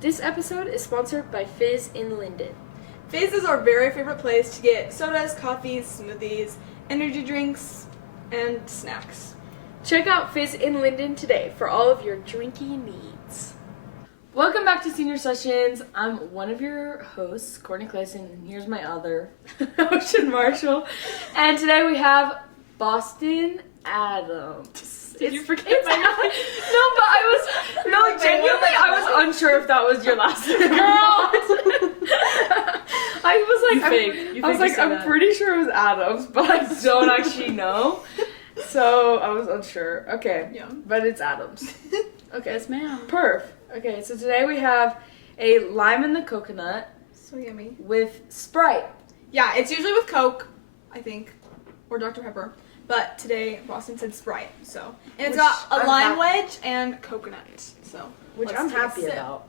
This episode is sponsored by Fizz in Linden. Fizz is our very favorite place to get sodas, coffees, smoothies, energy drinks, and snacks. Check out Fizz in Linden today for all of your drinking needs. Welcome back to Senior Sessions. I'm one of your hosts, Courtney Clayson, and here's my other, Ocean Marshall. And today we have Bostyn Adams. Did you forget my name? No, but genuinely, I was unsure if that was your last name. Girl! I'm pretty sure it was Adams, but I don't actually know. So I was unsure. Okay. Yeah. But it's Adams. Okay. Yes, ma'am. Perf. Okay, so today we have a lime in the coconut So yummy. with Sprite. Yeah, it's usually with Coke, I think, or Dr. Pepper. But today, Bostyn said Sprite, so. And it's got a lime wedge and coconut, so. Which I'm happy sip. about.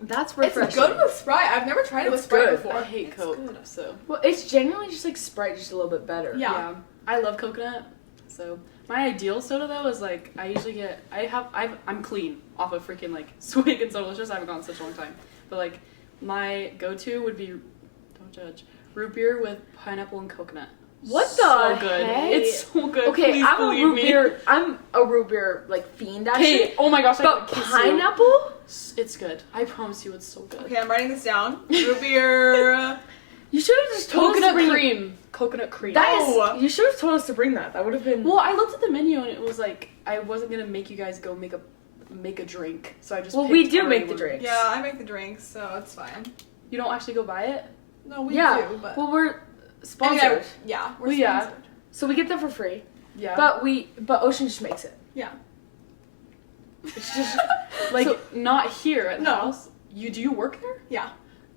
That's refreshing. It's good with Sprite. I've never tried it with Sprite good. before. I hate It's Coke, good. so. Well, it's genuinely just like Sprite, just a little bit better. Yeah. I love coconut, so. My ideal soda though is like, I usually get, I'm clean off of freaking like Swig and Soda-licious. I haven't gone in such a long time. But like, my go-to would be, don't judge, root beer with pineapple and coconut. What So the good. heck? It's so good. Okay, Please I'm a believe root me. beer. I'm a root beer like fiend actually. Hey, oh my gosh, I But could kiss pineapple? It's good. I promise you, it's so good. Okay, I'm writing this down. Root beer. You should have just told us to Coconut bring cream. Coconut cream. Oh. You should have told us to bring that. That would have been. Well, I looked at the menu and it was like I wasn't gonna make you guys go make a drink, so I just. Well, picked we do already make the one. drinks. Yeah, I make the drinks, so it's fine. You don't actually go buy it. No, we Yeah. do, but. Well, we're I mean, sponsored, yeah, we're Well, yeah. sponsored. so we get them for free. Yeah. But Ocean just makes it. Yeah. It's just like So- not here at the No. house. Do you work there? Yeah.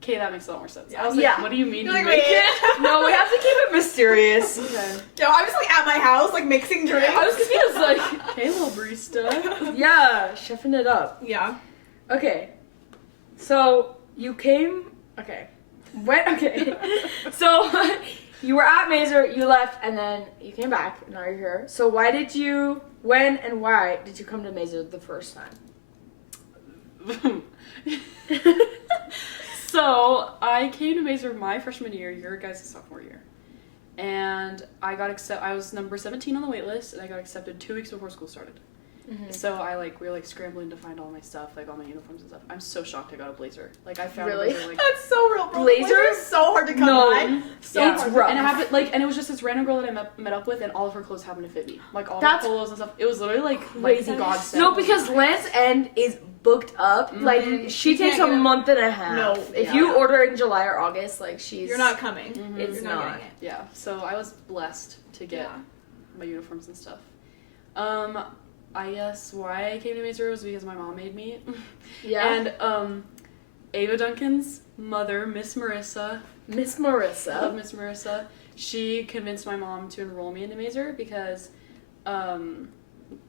Okay, that makes a lot more sense. Yeah. I was like, Yeah. what do you mean You're you like, make wait. it? no. We have to keep it mysterious. Okay. Yo, I was like at my house, like mixing drinks. I was confused, like, hey, little barista. Yeah, chefing it up. Yeah. Okay, so you came. Okay, okay. So you were at Maeser, you left, and then you came back. And now you're here. So when and why did you come to Maeser the first time? So I came to Maeser my freshman year, your guys' sophomore year, and I was number 17 on the wait list, and I got accepted 2 weeks before school started. Mm-hmm. So we were like scrambling to find all my stuff, like all my uniforms and stuff. I'm so shocked I got a blazer. Like I found Really? a blazer, like That's so real, bro. Blazer? Blazers is so hard to come No. by. So yeah, hard. rough. and it happened and it was just this random girl that I met up with, and all of her clothes happened to fit me, like all That's the polos and stuff. It was literally like crazy. godsend. No, because Land's End is booked up. Mhm. Like she You takes can't a get it. month and a half. No, if yeah. you order in July or August, like You're not coming. Mhm. It's You're not. getting it. Yeah, so I was blessed to get Yeah. my uniforms and stuff. I guess why I came to Maeser was because my mom made me. Yeah. And Ava Duncan's mother, Miss Marissa, Miss love Marissa. Miss Marissa, she convinced my mom to enroll me into Maeser because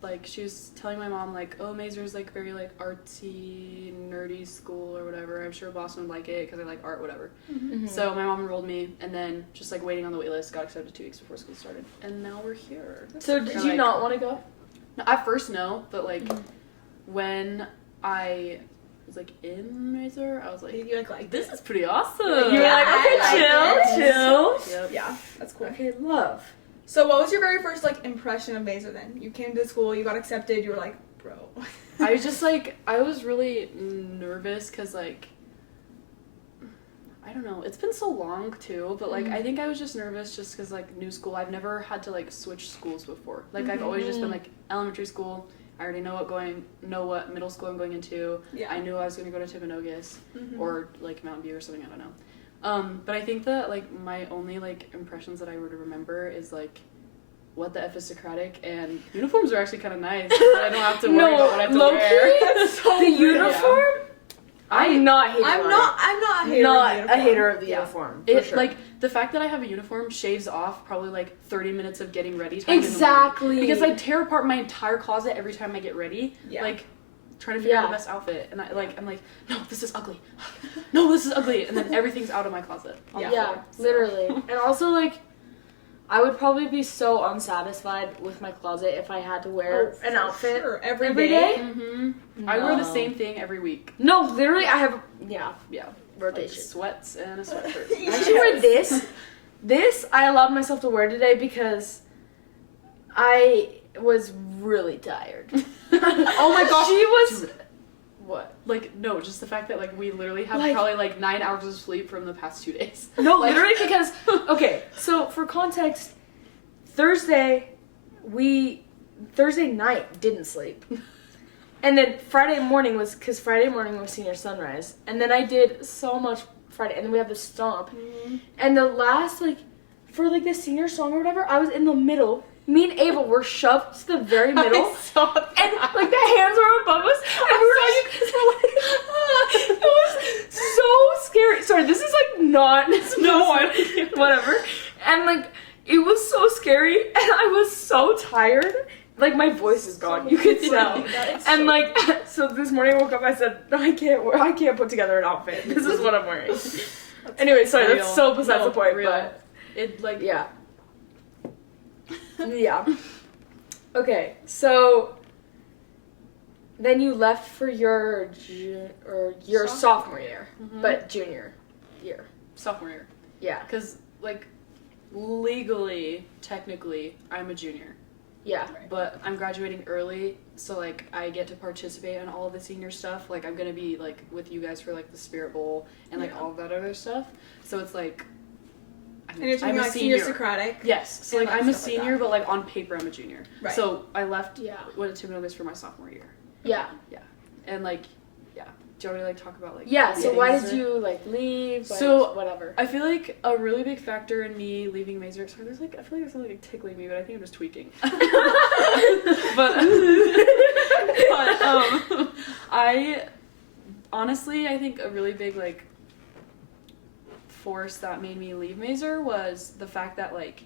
like she was telling my mom like, oh, Maeser's like very like artsy, nerdy school or whatever. I'm sure Boston would like it because I like art, whatever. Mhm. So my mom enrolled me, and then just like waiting on the wait list, got accepted 2 weeks before school started, and now we're here. So did Or, you like- not want to go? No, at first no, but like Mhm. when I was like in Maeser, I was like, You like this is pretty awesome. You were Yeah, like, okay, I like chill. Yep. Yeah, that's cool. Okay, love. So what was your very first like impression of Maeser then? You came to school, you got accepted, you were like, bro. I was just like, I was really nervous because like, I don't know, it's been so long too, but like, I think I was just nervous just because like new school, I've never had to like switch schools before. Like I've always just been like elementary school, I already know what middle school I'm going into. Yeah. I knew I was going to go to Timpanogos Mhm. or like Mountain View or something, I don't know. But I think that like my only like impressions that I would remember is like what the F is Socratic, and uniforms are actually kind of nice. I don't have to worry about what I have to wear. That's so The weird. uniform? I'm not hating I'm on not a hater. Not of the a uniform. hater of the Yeah. uniform. For It sure. like the fact that I have a uniform shaves off probably like 30 minutes of getting ready time Exactly. in the morning. Because I tear apart my entire closet every time I get ready. Yeah. Like trying to figure out Yeah. the best outfit, and I'm like, no, this is ugly. No, this is ugly, and then everything's out of my closet. On the Yeah, floor, so. literally. And also, like, I would probably be so unsatisfied with my closet if I had to wear an outfit every day. Mm-hmm. No. I wear the same thing every week. No, literally, I have Yeah. rotation. Like sweats and a sweatshirt. I actually wear this. This I allowed myself to wear today because I was really tired. Oh my gosh. She was. Dude. What? Like, no, just the fact that, like, we literally have Like- probably, like, 9 hours of sleep from the past 2 days. No, Like- literally because, okay, so for context, Thursday night didn't sleep. And then Friday morning was senior sunrise. And then I did so much Friday, and then we have the stomp. Mm-hmm. And the last, like, for, like, the senior song or whatever, I was in the middle. Me and Ava were shoved to the very middle. I saw that. And, like, the hands were above us. And we were just, like, it was so scary. Sorry, this is, like, not, whatever. And, like, it was so scary, and I was so tired. Like, my voice is gone. You could tell. And, like, so this morning I woke up, I said, I can't put together an outfit. This is what I'm wearing. Anyway, sorry, real. that's so besides the point, real. but It, like, yeah. Yeah. Okay, so then you left for your sophomore year, Mhm. but junior year. sophomore year. Yeah. Because, like, legally, technically, I'm a junior. Yeah. But I'm graduating early, so, like, I get to participate in all of the senior stuff. Like, I'm gonna be, like, with you guys for, like, the Spirit Bowl and, like, all of that other stuff. So it's, like, And you're taking, like, senior Socratic. Yes. So, and, like, I'm a stuff like senior, that. but, like, on paper, I'm a junior. Right. So I left, Yeah. went to Timothy's for my sophomore year. Yeah. And, like, yeah. Do you want me to, like, talk about, like... Yeah, so leaving why Maeser? did you, like, leave? Like, So- whatever. I feel like a really big factor in me leaving Maeser. Sorry, I feel like there's something like tickling me, but I think I'm just tweaking. but I honestly, I think a really big like force that made me leave Maeser was the fact that like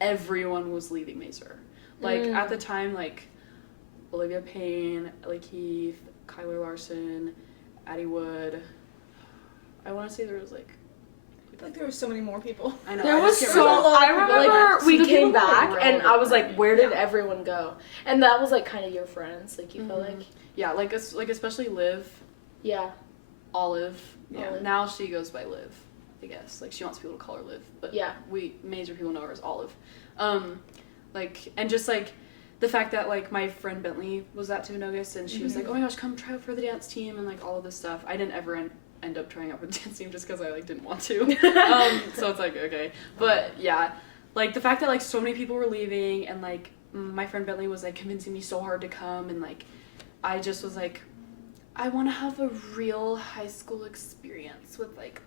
everyone was leaving Maeser. Like at the time, like Olivia Payne, Ellie Keith, Kyler Larson, Addie Wood. I want to say there was like. I feel like there were so many more people. I know. There I was just so. can't remember. I remember Like, we the came people that, like, back, and I was like, relevant. "Where did everyone go?" And that was like kind of your friends. Like you felt Mhm. like, Yeah, like especially Liv, yeah, Olive. Yeah. Olive. Now she goes by Liv, I guess. Like she wants people to call her Liv, but yeah, we Maeser people know her as Olive. Like and just like the fact that like my friend Bentley was at Timanogus and she was like, "Oh my gosh, come try out for the dance team," and like all of this stuff. I didn't ever end up trying out for the dance team just because I like didn't want to. So it's like okay, but yeah, like the fact that like so many people were leaving and like my friend Bentley was like convincing me so hard to come and like I just was like I want to have a real high school experience with like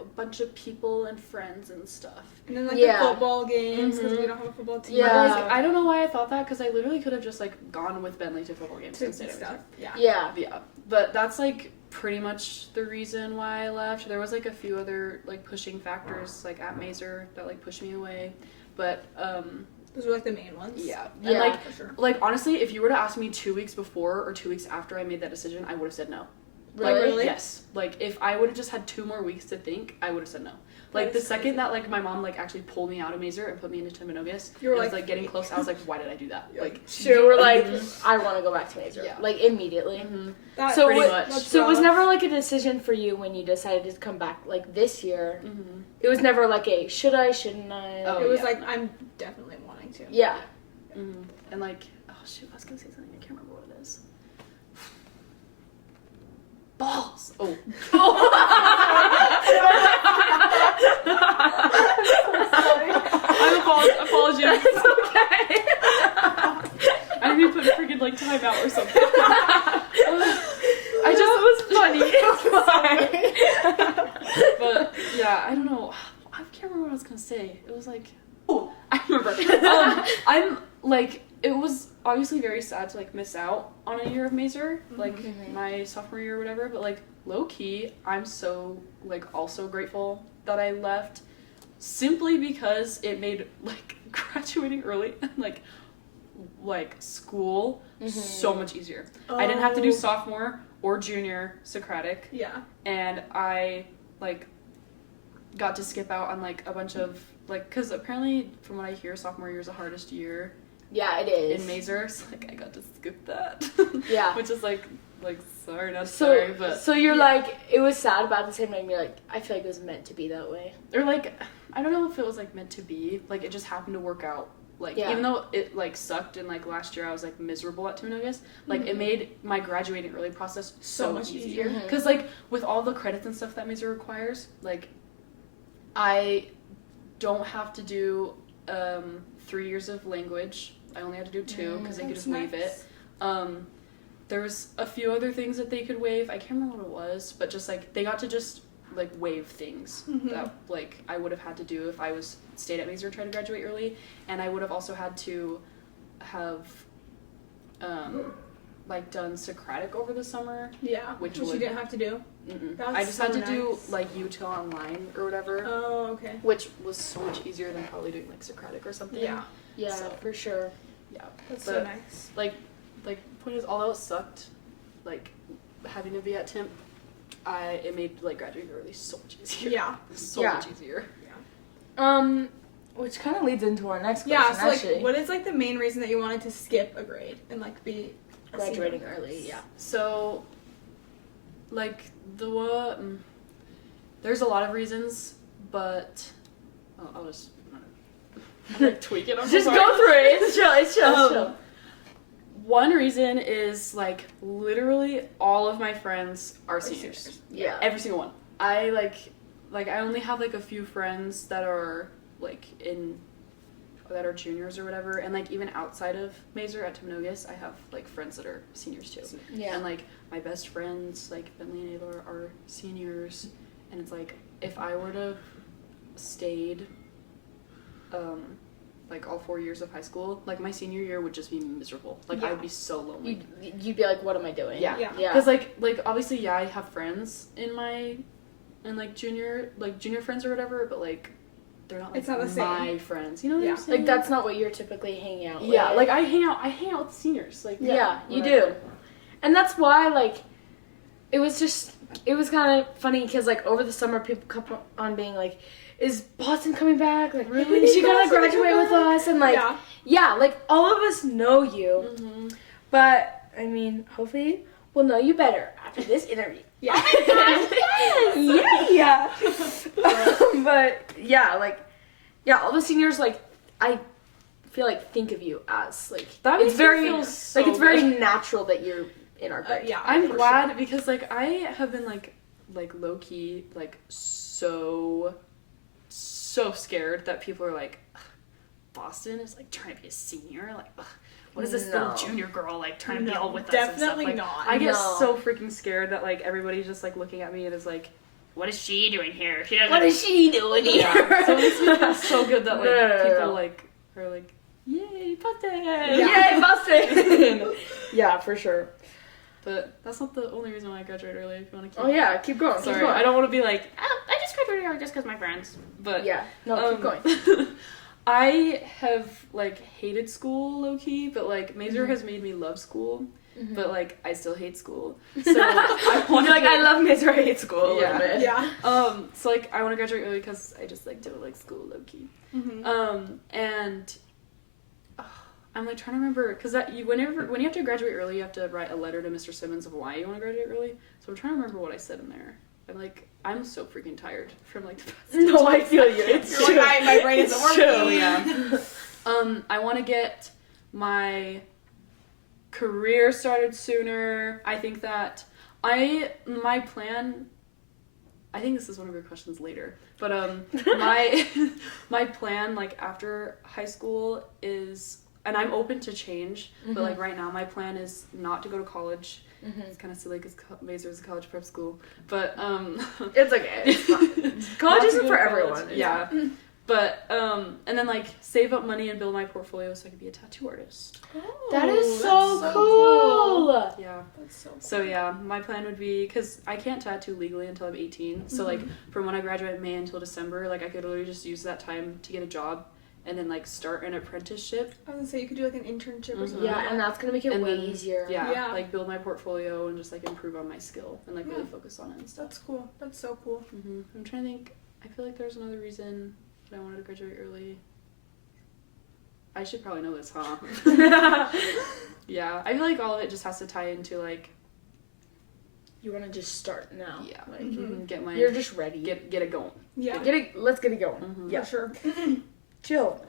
a bunch of people and friends and stuff. And then like Yeah. the football games because Mhm. we don't have a football team. Yeah. But, like, I don't know why I thought that because I literally could have just like gone with Bentley to football games To instead of stuff. Yeah. yeah. Yeah, but that's like pretty much the reason why I left. There was like a few other like pushing factors like at Maeser that like pushed me away, but Those were like the main ones. yeah, Yeah. and like For sure. like honestly, if you were to ask me 2 weeks before or 2 weeks after I made that decision, I would have said no. Really? Like, really? Yes. Like if I would have just had 2 more weeks to think, I would have said no. Like the is second that like my mom like actually pulled me out of Maeser and put me into Timanogus, You were and was like- like getting close. I was like, why did I do that? Like You were like, I want to go back to Maeser. Yeah. Like immediately. That, So pretty what- much. that's So it was rough. never like a decision for you when you decided to come back like this year. Mm-hmm. It was never like a should I, shouldn't I? Oh, It was yeah. like I'm definitely wanting to. Yeah. Mm-hmm. And like, oh shoot, I was gonna say something. I can't remember what it is. Balls. Oh. I'm apologies. It's okay. I need to put freaking like timeout or something. I just it was funny. It's fine. But yeah, I don't know. I can't remember what I was gonna say. It was like, oh, I remember. I'm like, it was obviously very sad to like miss out on a year of Maeser, like my sophomore year or whatever. But like low key, I'm so like also grateful that I left, simply because it made like graduating early and like school so much easier. I didn't have to do Oh. sophomore or junior Socratic. Yeah. And I like got to skip out on like a bunch of like, because apparently, from what I hear, sophomore year is the hardest year Yeah, it is. in Maeser, so, like, I got to skip that. Yeah. Which is, like, sorry, not sorry, but... So you're like, it was sad, but at the same time, you're like, I feel like it was meant to be that way. Or, like, I don't know if it was, like, meant to be. Like, it just happened to work out. Like, even though it, like, sucked and, like, last year I was, like, miserable at Timanogus, like, it made my graduating early process so much easier. Because, like, with all the credits and stuff that Maeser requires, like, I don't have to do 3 years of language. I only had to do 2 because they could just waive it. There's a few other things that they could waive. I can't remember what it was, but just, like, they got to just, like, waive things that, like, I would have had to do if I was stayed at Maeser and tried to graduate early. And I would have also had to have, like, done Socratic over the summer. Yeah, which you didn't have to do. I just had to do, like, UTIL online or whatever. Oh, okay. Which was so much easier than probably doing, like, Socratic or something. Yeah, so, for sure. Yeah. That's so nice. Like, point is, although it sucked, like, having to be at Temp, it made, like, graduating early so much easier. Yeah. So much easier. Yeah. Which kind of leads into our next question, Yeah, so, actually. like, what is, like, the main reason that you wanted to skip a grade and, like, be graduating early? Yeah. So, like, there's a lot of reasons, but I'll just I'm, like, tweak it. Just go through it. It's chill. It's chill. One reason is, like, literally all of my friends are seniors. Yeah. Every single one. I, like, I only have, like, a few friends that are, like, that are juniors or whatever, and, like, even outside of Maeser at Timanogus, I have, like, friends that are seniors, too. Yeah. And, like, my best friends, like, Bentley and Ayla are seniors, and it's, like, if I were to stayed, like, all 4 years of high school, like, my senior year would just be miserable. Like, I'd be so lonely. You'd be like, what am I doing? Yeah. Because, like, obviously, yeah, I have friends like, junior friends or whatever, but, like, they're not, like, it's not the my friends. You know what I'm saying? Like, that's not what you're typically hanging out with. Yeah, like, I hang out with seniors. Like, yeah you do. And that's why, like, it was kind of funny, because, like, over the summer, people kept on being like, is Bostyn coming back? Like, really? Is she gonna graduate with us? And, like, yeah, like, all of us know you. Mm-hmm. But, I mean, hopefully we'll know you better after this interview. Yeah. Oh my gosh, yes! Yeah. But, yeah, like, yeah, all the seniors, like, I feel like think of you as, like, that it's very, so like, it's very natural that you're in our grade. Yeah, I'm glad because, like, I have been, like low key, like, so scared that people are like, Bostyn is, like, trying to be a senior, like, ugh, what is this little junior girl, like, trying to be all with us and stuff? Definitely like, not. I get so freaking scared that, like, everybody's just, like, looking at me and is like, what is she doing here? What is she doing here? Yeah. So it makes me feel so good that, like, people, like, are like, yay, Bostyn! Yay, Bostyn! Yeah, for sure. But that's not the only reason why I graduated early, if you want to keep Oh, yeah, keep going. Sorry, I don't want to be like, I just graduated early just because my friends. But yeah, no, keep going. I have, like, hated school low-key, but, like, Maeser has made me love school, but, like, I still hate school. So I want to, like, I love Maeser, I hate school a little bit. Yeah. So, like, I want to graduate early because I just, like, don't like school low-key. And I'm, like, trying to remember, because when you have to graduate early, you have to write a letter to Mr. Simmons of why you want to graduate early. So I'm trying to remember what I said in there. I'm so freaking tired from, like, the past. No, I feel you. It's true. Like, my brain isn't working. True. Yeah. I want to get my career started sooner. I think that my plan, I think this is one of your questions later, but my plan, like, after high school is, and I'm open to change, but, like, right now my plan is not to go to college. It's kind of silly because Maeser is a college prep school, but it's okay. It's fine. College isn't for everyone. Yeah. But and then, like, save up money and build my portfolio so I could be a tattoo artist. Oh, that is so cool. Yeah. That's so cool. So yeah, my plan would be, because I can't tattoo legally until I'm 18. So like from when I graduate May until December, like I could literally just use that time to get a job and then like start an apprenticeship. I was gonna say you could do like an internship or something. Yeah, and that's gonna make it And way then, easier. Yeah, like build my portfolio and just like improve on my skill and like really focus on it and stuff. That's cool. That's so cool. I'm trying to think. I feel like there's another reason. that I wanted to graduate early. I should probably know this, huh? Yeah, I feel like all of it just has to tie into like. You want to just start now. Yeah, like get my. You're just ready. Get it going. Yeah. Let's get it going. Mm-hmm. Yeah, For sure. chill.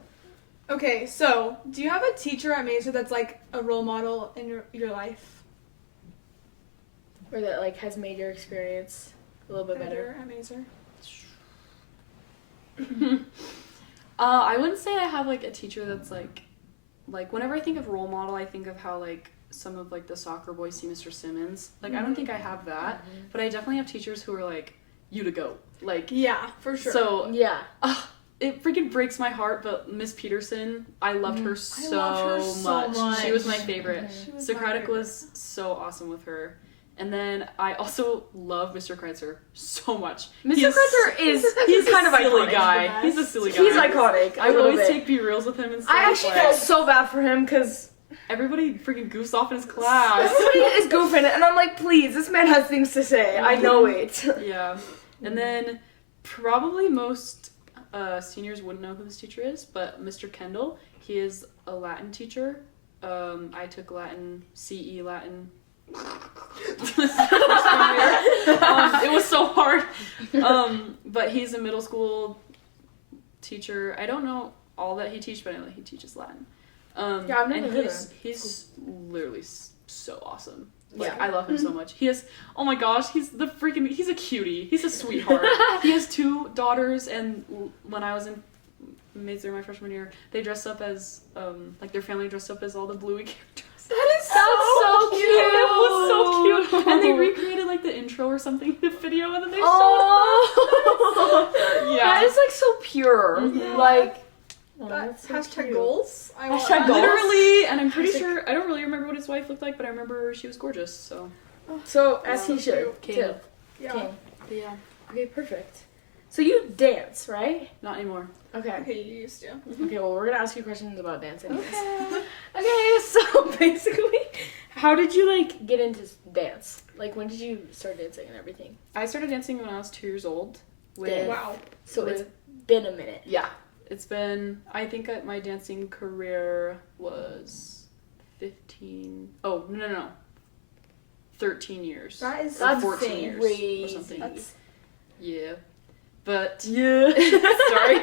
Okay, so do you have a teacher at Maeser that's like a role model in your life? Or that like has made your experience a little bit better. At Maeser? I wouldn't say I have like a teacher that's like whenever I think of role model, I think of how like some of like the soccer boys see Mr. Simmons. Like I don't think I have that, but I definitely have teachers who are like you to go. Like Yeah, for sure. So Yeah. it freaking breaks my heart, but Miss Peterson, I loved her so, much. She was my favorite. Socratic was so awesome with her. And then I also love Mr. Kreitzer so much. Mr. Kreitzer he's kind of silly iconic. guy. He's a silly guy. He's iconic. I would always take B-reels with him and stuff. I actually felt so bad for him because everybody freaking goofs off in his class. everybody is goofing, and I'm like, please, this man has things to say. I know it. Yeah. And then probably most seniors wouldn't know who this teacher is, but Mr. Kendall, he is a Latin teacher. I took Latin, CE Latin. It was so hard. But he's a middle school teacher. I don't know all that he teaches, but I know that he teaches Latin. Yeah, I've never heard of him. He's literally so awesome. Yeah. Like, I love him so much. He has, oh my gosh, he's a cutie. He's a sweetheart. He has 2 daughters, and when I was in Maeser my freshman year, they dressed up as, like their family dressed up as all the Bluey characters. That's so cute. It was so cute. And they recreated like the intro or something in the video, and then they showed it. Yeah. That is like so pure. Yeah. Like, That's so hashtag cute. goals. I want Hashtag that. goals. literally, and I'm pretty sure, I don't really remember what his wife looked like, but I remember she was gorgeous, so. So, as he should. King. Too. Yeah. King. Yeah. Okay, perfect. So you dance, right? Not anymore. Okay. Okay, you used to. Okay, well, we're gonna ask you questions about dancing. Okay. Okay, so basically, how did you, like, get into dance? Like, when did you start dancing and everything? I started dancing when I was 2 years old. With, Wow. So it's been a minute. Yeah. It's been, I think my dancing career was 15, oh, no. 13 years. That's 14 years crazy. or something. That's Yeah. But, Yeah. sorry.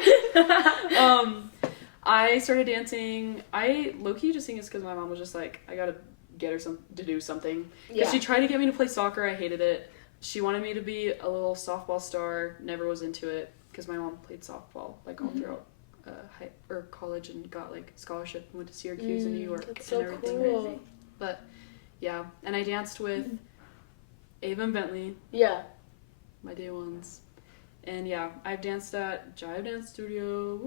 I started dancing, I low-key just think it's because my mom was just like, I gotta get her to do something. Yeah. She tried to get me to play soccer, I hated it. She wanted me to be a little softball star, never was into it, because my mom played softball, like, all throughout college, and got, like, scholarship, and went to Syracuse in New York, That's so and everything. cool. But, yeah, and I danced with Ava and Bentley, Yeah. my day ones. And yeah, I've danced at Jive Dance Studio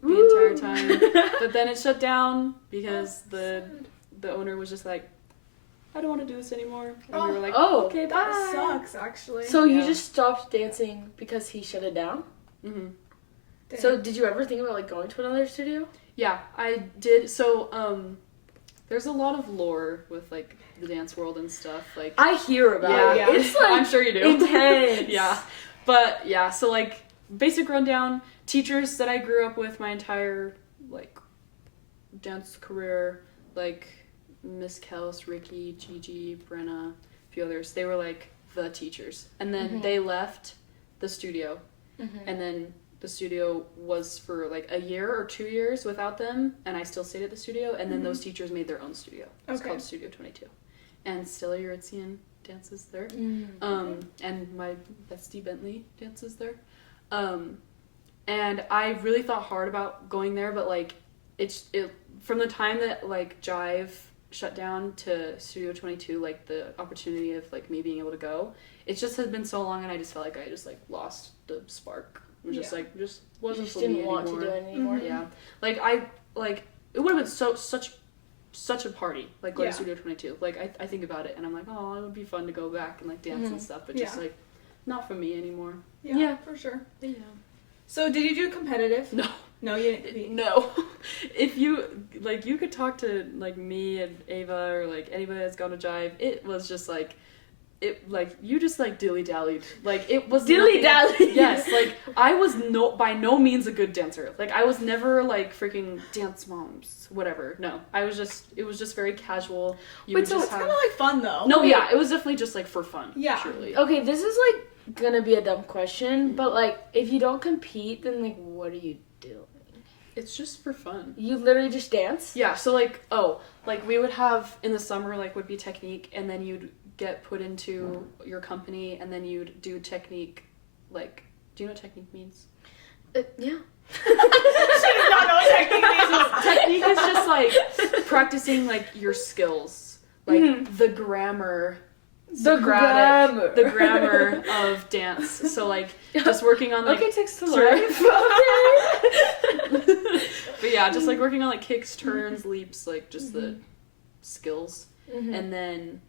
the entire time. But then it shut down because the owner was just like, I don't want to do this anymore. And we were like, okay, bye. That sucks, actually. So you Yeah. just stopped dancing because he shut it down? Mm-hmm. Dang. So did you ever think about, like, going to another studio? Yeah, I did. So, there's a lot of lore with, like, the dance world and stuff. Like, I hear about yeah, it. It's, like, I'm sure you do. intense. Yeah. But, yeah, so, like, basic rundown, teachers that I grew up with my entire, like, dance career, like, Miss Kels, Ricky, Gigi, Brenna, a few others, they were, like, the teachers. And then they left the studio. And then the studio was for, like, a year or 2 years without them, and I still stayed at the studio, and then those teachers made their own studio. It's called Studio 22. And Stella Uritzian dances there. And my bestie Bentley dances there. And I really thought hard about going there, but, like, it from the time that, like, Jive shut down to Studio 22, like, the opportunity of, like, me being able to go, it just had been so long, and I just felt like I just, like, lost the spark. It was just, like, just wasn't just for didn't me want anymore. to do it anymore. Yeah. Like, it would have been such a party, like, going to Studio 22. Like, I think about it, and I'm like, oh, it would be fun to go back and, like, dance and stuff, but just, like, not for me anymore. Yeah, for sure. Yeah. So did you do competitive? No. No, you didn't. No. If you, like, you could talk to, like, me and Ava or, like, anybody that's gone to Jive, it was just, like, it, like, you just, like, dilly-dallied. Like, it was Dilly-dally. Yes, like, I was by no means a good dancer. Like, I was never, like, freaking dance moms, whatever. No, it was just very casual. But so it's kind of, like, fun, though. No, yeah, it was definitely just, like, for fun. Yeah. Truly. Okay, this is, like, gonna be a dumb question, but, like, if you don't compete, then, like, what are you doing? It's just for fun. You literally just dance? Yeah, so, like, like, we would have, in the summer, like, would be technique, and then you'd get put into your company, and then you'd do technique, like, do you know what technique means? Yeah. She does not know what technique means. Technique is just, like, practicing, like, your skills. Like, the grammar. The grammar. The grammar of dance. So, like, just working on, like... Okay, takes to Sorry. learn. Okay. But yeah, just, like, working on, like, kicks, turns, leaps, like, just the skills. And then...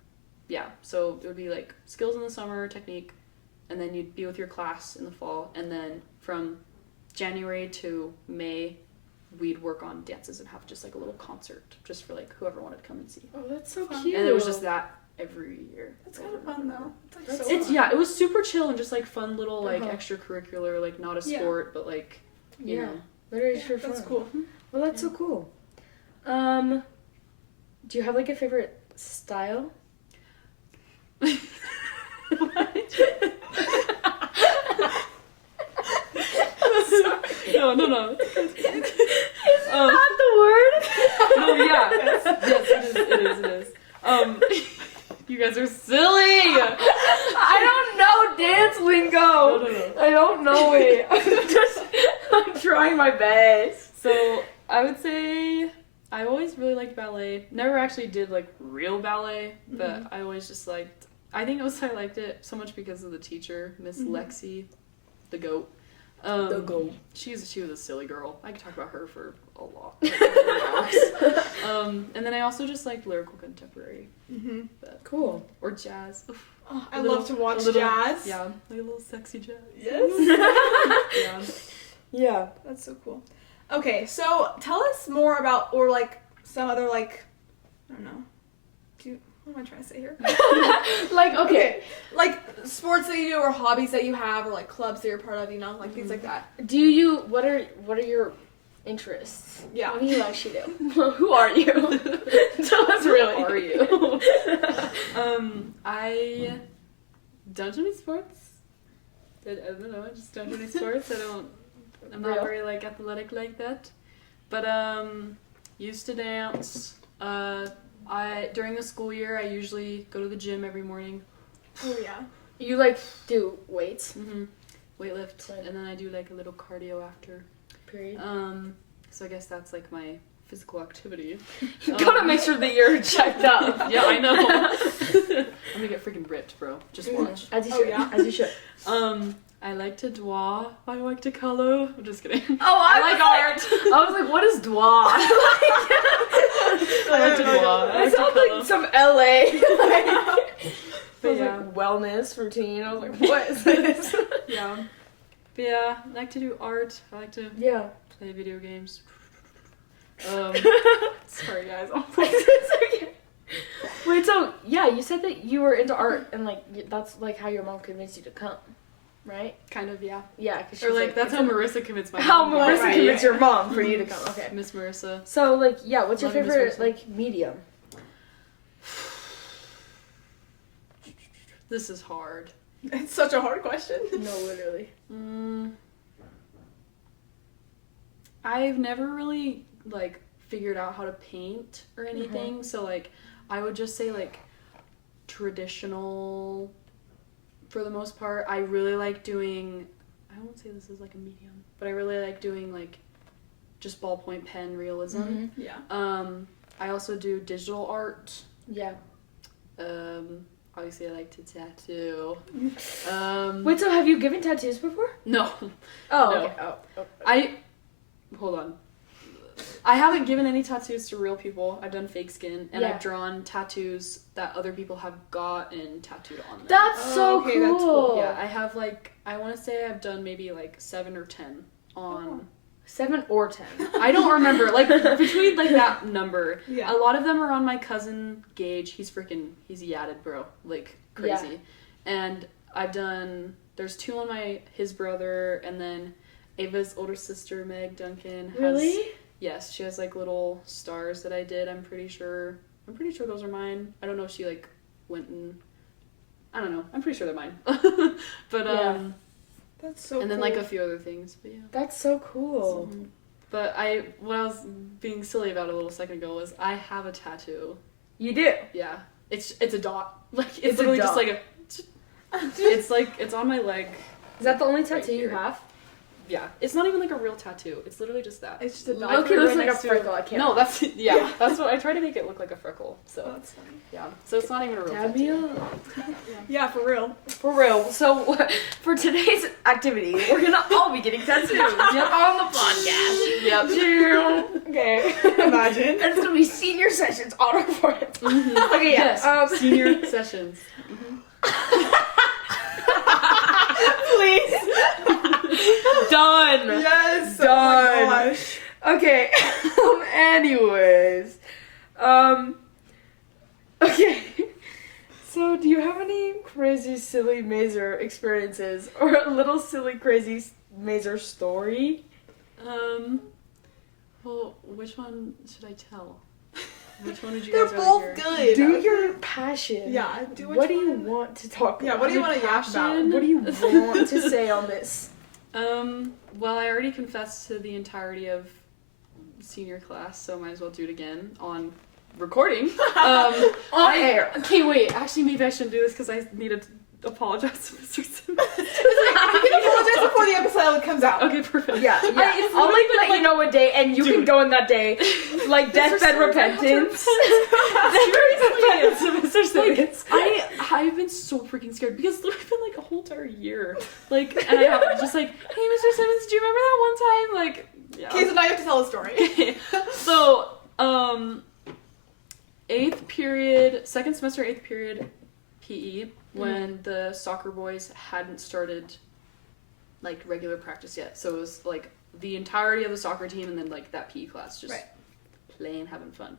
Yeah, so it would be like skills in the summer, technique, and then you'd be with your class in the fall, and then from January to May, we'd work on dances and have just like a little concert just for like whoever wanted to come and see. Oh, that's so cute. And it was just that every year. It's kind of fun, though. It's, like, It's fun. yeah, it was super chill and just like fun little like extracurricular, like not a sport, but like you know. Literally for fun. That's cool. Well, that's so cool. Do you have like a favorite style? No. Is not the word? No, yeah. Yes, it is. You guys are silly! I don't know dance lingo. No. I don't know it. I'm trying my best. So, I would say I always really liked ballet. Never actually did, like, real ballet, but I always just liked... I liked it so much because of the teacher, Miss Lexi, the goat. The goat. She was a silly girl. I could talk about her for a lot. And then I also just liked lyrical contemporary. Cool. Or jazz. Oh, I love to watch jazz. Yeah, like a little sexy jazz. Yes. Yeah. That's so cool. Okay, so tell us more about, or like some other like, I don't know. What am I trying to say here? Like, okay. Like sports that you do, or hobbies that you have, or like clubs that you're part of, you know, like things like that. What are your interests? Yeah. What do you actually do? Who are you? Tell us really. Who are you? I don't do any sports. I don't know, I just don't do any sports. I'm not very like athletic like that. But used to dance. During the school year, I usually go to the gym every morning. Oh yeah. You like do weights? Weightlift, and then I do like a little cardio after. Period. So I guess that's like my physical activity. You gotta make sure that you're checked up. Yeah, I know. I'm gonna get freaking ripped, bro. Just watch. As you should. Yeah. As you should. I like to draw. I like to color. I'm just kidding. Oh, I like art. I was like, what is dwa? I like to draw. It sounds like some LA. But It was like wellness routine. I was like, what is this? Yeah. But yeah, I like to do art. I like to play video games. Sorry guys. Wait, so yeah, you said that you were into art and like that's like how your mom convinced you to come, right? Kind of, yeah. Yeah, cause Or like that's how Marissa convinced my how mom. Marissa convinced your mom for you to come. Okay. Miss Marissa. So like yeah, what's your Love you, Miss favorite Marissa. like medium? This is hard. It's such a hard question. No, literally. I've never really like figured out how to paint or anything, so like I would just say like traditional for the most part. I really like doing, I won't say this is like a medium, but I really like doing like just ballpoint pen realism. Yeah. I also do digital art. Yeah. Obviously I like to tattoo. Wait, so have you given tattoos before? No. Oh, No. okay. Hold on. I haven't given any tattoos to real people. I've done fake skin, and Yeah. I've drawn tattoos that other people have gotten tattooed on them. That's so okay, cool. that's cool. Yeah, I have like, I want to say I've done maybe like 7 or 10 on... 7 or 10. I don't remember, like between like that number. Yeah. A lot of them are on my cousin Gage. He's yadded, bro. Like crazy. And there's 2 on his brother, and then Ava's older sister, Meg Duncan, has... Really? Yes, she has, like, little stars that I did, I'm pretty sure those are mine. I don't know if she, like, went and... I don't know. I'm pretty sure they're mine. But, That's so cool. And then, like, a few other things, but yeah. That's so cool. But what I was being silly about a little second ago was I have a tattoo. You do? Yeah. It's a dot. Like, it's a literally dot. just like a... It's like, it's on my leg. Is that the only tattoo Right you here. have? Yeah. It's not even like a real tattoo. It's literally just that. It's just a dot. Okay, it looks right like a next to- freckle. I can't. No, that's... Yeah. That's what... I try to make it look like a freckle. So, That's funny. yeah. So it's not even a real Dab me tattoo. up. Yeah, for real. For real. So, for today's activity, we're gonna all be getting tattoos. Yep. On the podcast. Yep. Okay. Imagine. And it's gonna be senior sessions on our foreheads. Mhm. Okay, yeah. Yes. Senior sessions. Please. Done. Yes. Done. Oh my gosh. Okay. Anyways. Okay. So, do you have any crazy, silly Maeser experiences or a little silly, crazy Maeser story? Well, which one should I tell? Which one did you They're guys both rather hear? good. Do your passion. Yeah. Do What do you want to talk Yeah. about? What do you want to yap about? Passion? What do you want to say on this? Well, I already confessed to the entirety of senior class, so I might as well do it again on recording. On air. Okay, wait. Actually, maybe I shouldn't do this because I need to apologize to Mr. Simmons. You can apologize before the episode comes out. Okay, perfect. Yeah. It's I'll literally let been, you know what day, and you can Dude. go in that day, like deathbed Simmons, repentance. Seriously. Mr. Simmons. I've been so freaking scared because it's literally been like a whole entire year. Like, and I have just like, hey, Mr. Simmons, do you remember that one time? Like, yeah. Okay, so now you have to tell a story. So, 8th period, 2nd semester, 8th period, PE, when the soccer boys hadn't started, like, regular practice yet. So it was, like, the entirety of the soccer team and then, like, that PE class just playing, having fun.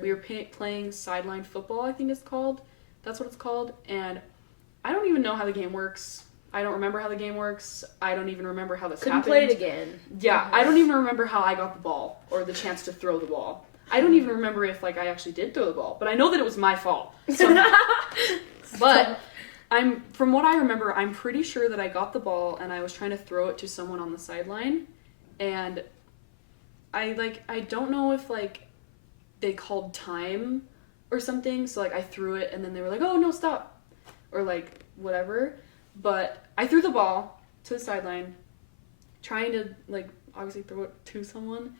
We were playing sideline football, I think it's called. That's what it's called. And I don't even know how the game works. I don't remember how the game works. I don't even remember how this Couldn't happened. play it again. Yeah, I don't even remember how I got the ball or the chance to throw the ball. I don't even remember if, like, I actually did throw the ball. But I know that it was my fault. So, but from what I remember, I'm pretty sure that I got the ball and I was trying to throw it to someone on the sideline. And I don't know if, like, they called time or something. So, like, I threw it and then they were like, oh, no, stop. Or, like, whatever. But I threw the ball to the sideline, trying to, like, obviously throw it to someone.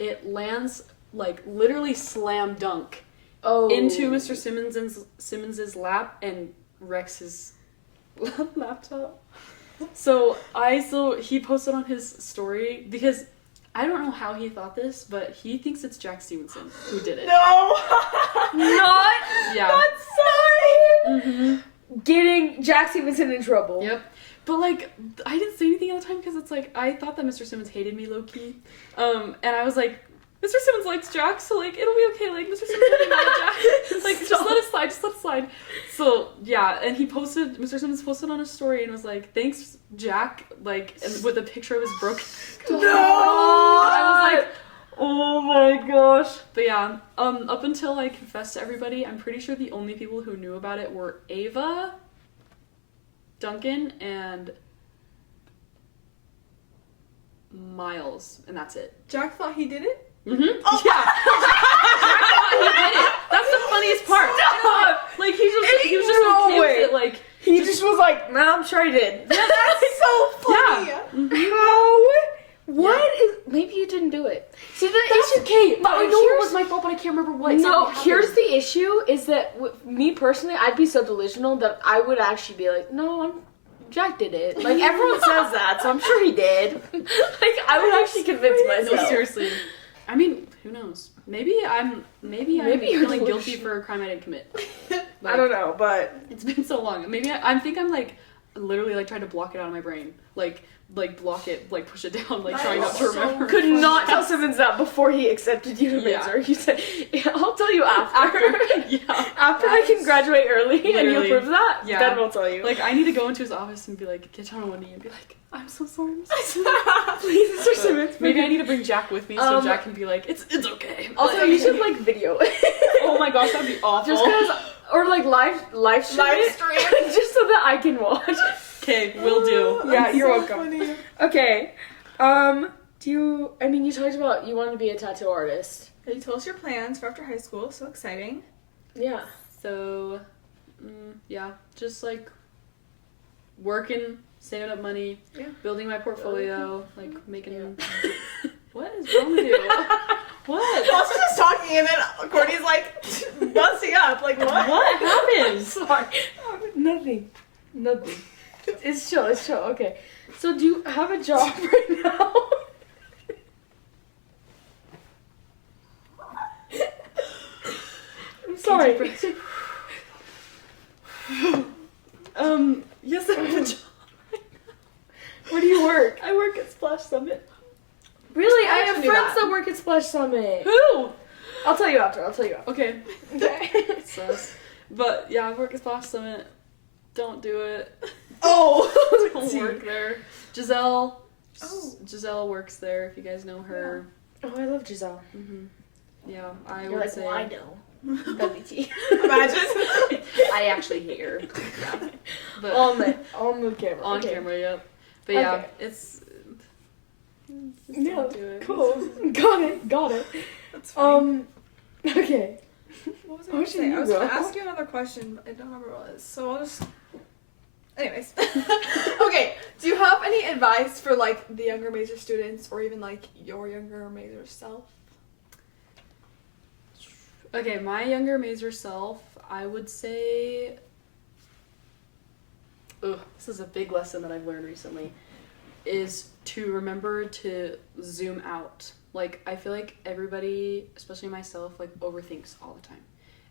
It lands, like, literally slam dunk into Mr. Simmons's lap and wrecks his laptop. So he posted on his story because I don't know how he thought this, but he thinks it's Jack Stevenson who did it. No! Not Yeah. That's sorry. Mm-hmm. Getting Jack Stevenson in trouble. Yep. But, like, I didn't say anything at the time because it's like, I thought that Mr. Simmons hated me low-key. And I was like, Mr. Simmons likes Jack, so, like, it'll be okay. Like, Mr. Simmons will be mad at Jack. Like, just let it slide. So, yeah, and Mr. Simmons posted on his story and was like, thanks, Jack, like, and with a picture of his broken No! And I was like, oh my gosh. but yeah, up until I confessed to everybody, I'm pretty sure the only people who knew about it were Ava, Duncan, and Miles, and that's it. Jack thought he did it? Mm-hmm. Oh. Yeah. He did it. That's the funniest part. Stop. Like he was just No okay way. with it. Like He just was like, nah, I'm sure he did. Yeah, that's so funny. yeah. Mm-hmm. How? What is... Maybe you didn't do it. See, the issue... okay. But I know it here's- was my fault, but I can't remember what. No, exactly here's happened. the issue, is that me personally, I'd be so delusional that I would actually be like, no, Jack did it. Like, everyone says that, so I'm sure he did. Like, I would actually convince myself. No, seriously. I mean, who knows? Maybe I'm Maybe you're feeling guilty delusional. for a crime I didn't commit. I don't know, but... It's been so long. Maybe I think I'm like literally like trying to block it out of my brain. Like block it, like push it down, like That trying is not to so remember. Could not tell Simmons that before he accepted you to Yeah. Maeser. You said, yeah, I'll tell you after. Yeah. After I can graduate early and you Literally. approve that, Yeah. then we'll tell you. Like, I need to go into his office and be like, get down on one knee and be like, I'm so sorry. Please, Mr. Simmons. Maybe I need to bring Jack with me so Jack can be like, it's okay. Also, Like, you should like video it. oh my gosh, that'd be awful. Just because, or like live stream it, just so that I can watch. Okay, will do. Yeah, you're so welcome. funny. Okay. You talked about you wanted to be a tattoo artist. You told us your plans for after high school. So exciting. Yeah. So, yeah, just like working, saving up money, building my portfolio, like making. What is wrong with you? What? Boston's just talking, and then Courtney's like busting up. Like what? What happened? Sorry. Nothing. It's chill. Okay. So do you have a job right now? I'm sorry. Yes, I have a job. Where do you work? I work at Splash Summit. Really? I have actually knew friends that. that work at Splash Summit. Who? I'll tell you after. Okay. Okay. Sus. But yeah, I work at Splash Summit. Don't do it. Oh. Don't work there. Giselle. Giselle works there. If you guys know her. Oh, I love Giselle. Yeah, I You're would like, say. well, I know. WT. Imagine. I actually hate her. Yeah. But on the camera. on okay. camera, yep. But yeah, Okay. it's. Yeah, don't do it. cool. Got it. That's funny. Okay. What was I Where going to should say? you I was go? going to ask you another question, but I don't remember what it was. So I'll just. Anyways. Okay. Do you have any advice for like the younger Maeser students, or even like your younger Maeser self? Okay, my younger Maeser self, I would say. This is a big lesson that I've learned recently. Is to remember to zoom out. Like, I feel like everybody, especially myself, like, overthinks all the time.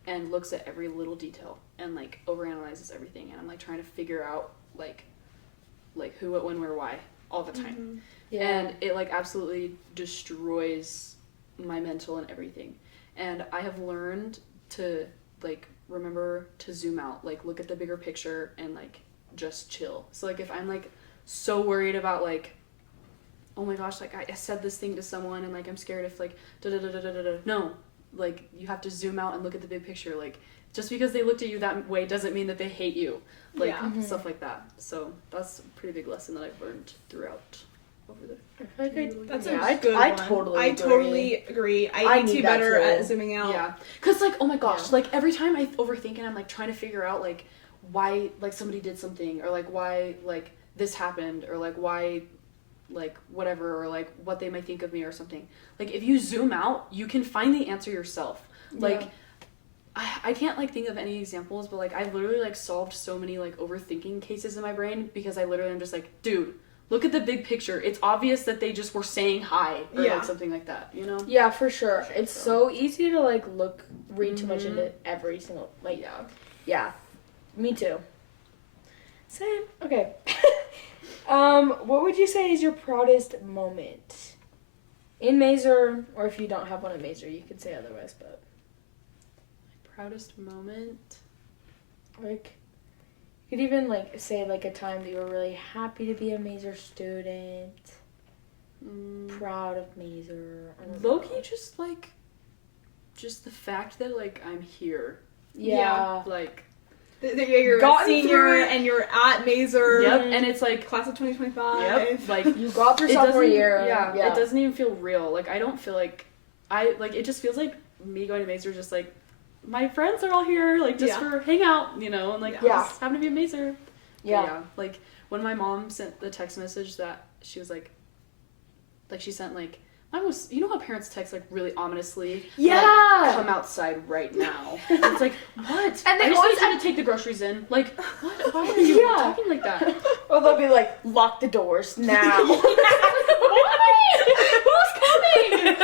And looks at every little detail. And, like, overanalyzes everything. And I'm, like, trying to figure out, like who, what, when, where, why. All the time. Yeah. And it, like, absolutely destroys my mental and everything. And I have learned to, like, remember to zoom out. Like, look at the bigger picture and, like, just chill. So, like, if I'm, like, so worried about, like, oh my gosh, like, I said this thing to someone and, like, I'm scared if, like, da-da-da-da-da-da. No. Like, you have to zoom out and look at the big picture. Like, just because they looked at you that way doesn't mean that they hate you. Like, stuff like that. So, that's a pretty big lesson that I've learned throughout over there. That's Yeah, a good I one. totally agree. I need to be need that better too. at zooming out. Yeah. Because, like, oh my gosh, like, every time I overthink and I'm, like, trying to figure out, like, why, like, somebody did something, or, like, why, like, this happened, or, like, why, like, whatever, or, like, what they might think of me or something. Like, if you zoom out, you can find the answer yourself. Like, I can't, like, think of any examples, but, like, I've literally, like, solved so many, like, overthinking cases in my brain because I literally am just like, dude, look at the big picture. It's obvious that they just were saying hi, or, like, something like that, you know? Yeah, for sure. It's so easy to, like, read too much into every single, like, yeah. Me too. Same. Okay. What would you say is your proudest moment? In Maeser, or if you don't have one in Maeser, you could say otherwise, but. Proudest moment? Like, you could even, like, say, like, a time that you were really happy to be a Maeser student. Proud of Maeser. Low-key, just, like, just the fact that, like, I'm here. Yeah. Like, That you're a Gotten senior through it. and you're at Maeser. yep, and it's like, Class of 2025. yep, like, You got through it sophomore doesn't, year. it doesn't even feel real. Like, I don't feel like, it just feels like me going to Maeser just, like, my friends are all here, like, just for hang out, you know, and, like, just having to be a Maeser. Yeah. But yeah, like, when my mom sent the text message that she was, like, she sent, like, mine was, you know how parents text, like, really ominously? Yeah! Like, come outside right now. And it's like, what? And they I just always need you to take the groceries in. Like, what? Why are you talking like that? Or they'll be like, lock the doors now. Who's coming?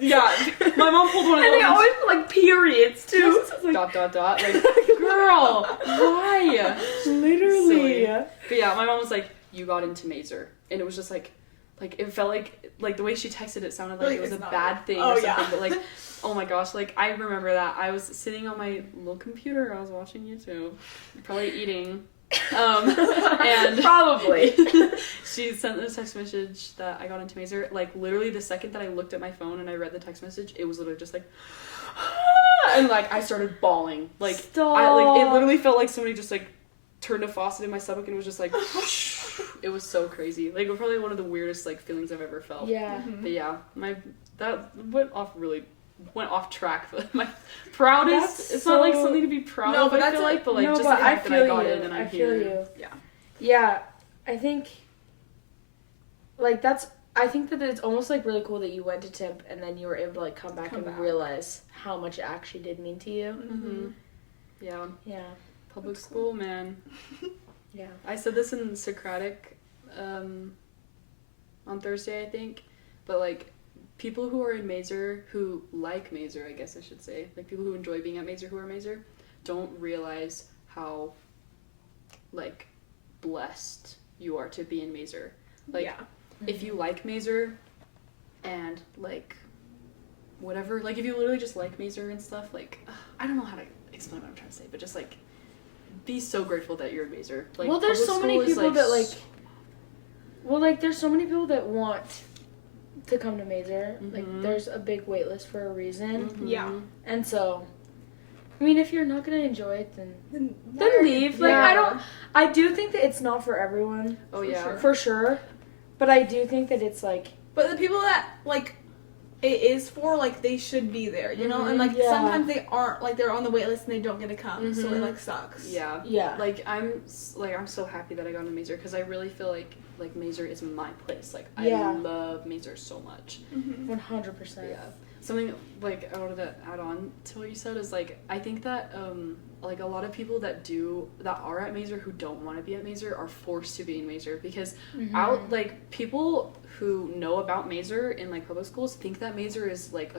Yeah, my mom pulled one of And those. they always put, like, periods, too. Dot, dot, dot. Like, girl, why? Literally. Silly. But yeah, my mom was like, you got into Maeser. And it was just like, like it felt like the way she texted it sounded like it was a it's not bad right. thing Oh, or something. yeah. But like, oh my gosh, like I remember that. I was sitting on my little computer, I was watching YouTube, probably eating. And Probably. she sent this text message that I got into Maeser. Like literally the second that I looked at my phone and I read the text message, it was literally just like and like I started bawling. Like Stop. it literally felt like somebody just like turned a faucet in my stomach and it was just like it was so crazy. Like it was probably one of the weirdest like feelings I've ever felt. Yeah. But yeah, that went off track. But my proudest, That's it's not like so- something to be proud No, of, but I feel like, but like no, just but the I fact that I feel got you. in and I'm I feel here. you. Yeah. Yeah, I think, like, I think that it's almost, like, really cool that you went to Temp and then you were able to, like, come back and realize how much it actually did mean to you. Mm-hmm. Yeah. Yeah. Public school, man. Yeah. I said this in Socratic on Thursday, I think, but, like, people who are in Maeser, who like Maeser, I guess I should say, like, people who enjoy being at Maeser who are Maeser, don't realize how, like, blessed you are to be in Maeser. Like, if you like Maeser and, like, whatever, like, if you literally just like Maeser and stuff, like, I don't know how to explain what I'm trying to say, but just, like, be so grateful that you're in Maeser. Like, well, there's so many people that, like, there's so many people that want to come to Maeser. Mm-hmm. Like, there's a big wait list for a reason. Mm-hmm. Yeah. And so, I mean, if you're not going to enjoy it, then Then leave. Like, I do think that it's not for everyone. Oh, yeah. sure. For sure. But I do think that it's, like, But the people that, like, it is for, like, they should be there, you know? And, like, Yeah. sometimes they aren't, like, they're on the wait list and they don't get to come, so it, Mhm. like, sucks. Yeah. yeah. Like, I'm so happy that I got into Maeser, because I really feel like Maeser is my place. Like, Yeah. I love Maeser so much. Mm-hmm. 100%. Yeah. Something, like, I wanted to add on to what you said is, like, I think that, like, a lot of people that are at Maeser who don't want to be at Maeser are forced to be in Maeser, because people who know about Maeser in, like, public schools think that Maeser is, like,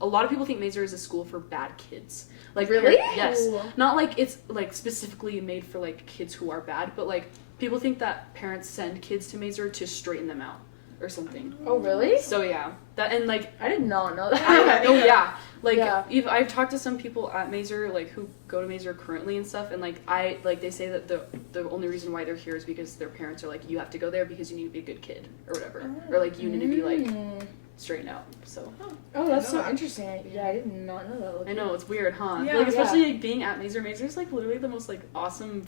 a lot of people think Maeser is a school for bad kids. Like, Really? Yes. Ooh. Not, like, it's, like, specifically made for, like, kids who are bad, but, like, people think that parents send kids to Maeser to straighten them out or something. Oh, really? So, yeah. That, and, like, I did not know that. Like, Yeah. I've talked to some people at Maeser, like, who go to Maeser currently and stuff, and, like, they say that the only reason why they're here is because their parents are like, you have to go there because you need to be a good kid, or whatever. Or, like, you need to be, like, straightened out, so. Oh, that's so that. interesting. Yeah, I did not know that. I know, it's weird, huh? Yeah. Like, especially like, being at Maeser. Maeser's, like, literally the most, like, awesome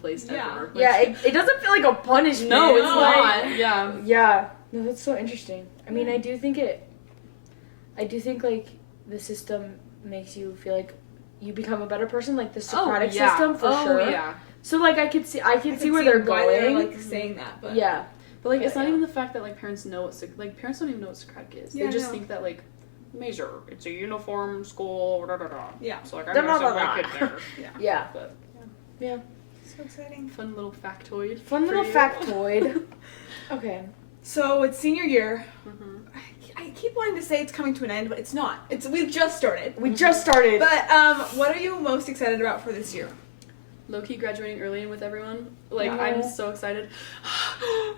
place Yeah. ever. Like, Yeah, it doesn't feel like a punishment. no, it's No. not. Yeah. Yeah. No, that's so interesting. I mean, I do think, like, the system makes you feel like you become a better person, like the Socratic system, for sure. Oh, yeah. So, like, I can see where they're why going. they're, like, saying that, but... Yeah. But, like, it's Yeah, not yeah. even the fact that, like, parents know what parents don't even know what Socratic is. Yeah, They just no. think that, like, Maeser, it's a uniform school, da da da. Yeah. So, like, I'm gonna send my kid there. Yeah. But, Yeah. So exciting. fun little factoid. Fun for little you. factoid. Okay. So, it's senior year. Mhm. I keep wanting to say it's coming to an end, but it's not. We've just started. We just started. But, what are you most excited about for this year? Low-key graduating early and with everyone. Like, Yeah. I'm so excited.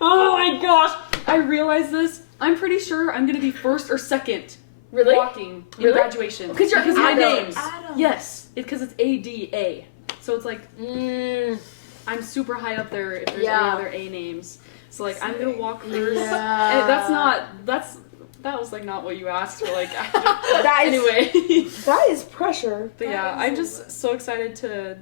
Oh my gosh! I realized this. I'm pretty sure I'm gonna be first or second Really? walking in Really? graduation. Because you're my Adams. names. Adams. Yes, because it's ADA. So it's like, Mm. I'm super high up there if there's Yeah. any other A names. So like I'm gonna walk first. Yeah. And that was like not what you asked for. Like That is- anyway. That is pressure. But yeah, That is I'm so just so excited to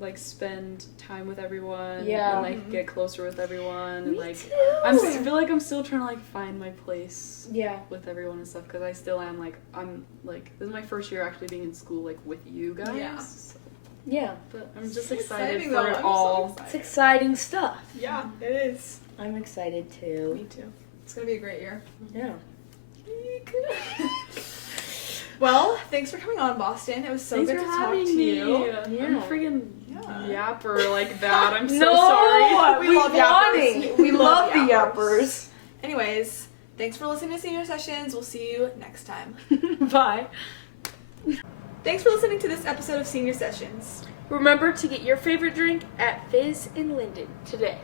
like spend time with everyone. Yeah. And like get closer with everyone. And Me like too. I feel like I'm still trying to like find my place Yeah. with everyone and stuff because I still am like I'm like this is my first year actually being in school like with you guys. Yeah. So, Yeah. but I'm just So excited exciting, for though. it I'm so all. It's excited. exciting stuff. Yeah, it is. I'm excited too. Me too. It's gonna be a great year. Yeah. Well, thanks for coming on, Bostyn. It was so Thanks good for to talk having to me. you. I'm Yeah. a freaking Yeah. yapper like that. I'm so No, sorry. We love wanting. yappers. We We love love the yappers. yappers. Anyways, thanks for listening to Senior Sessions. We'll see you next time. Bye. Thanks for listening to this episode of Senior Sessions. Remember to get your favorite drink at Fizz in Linden today.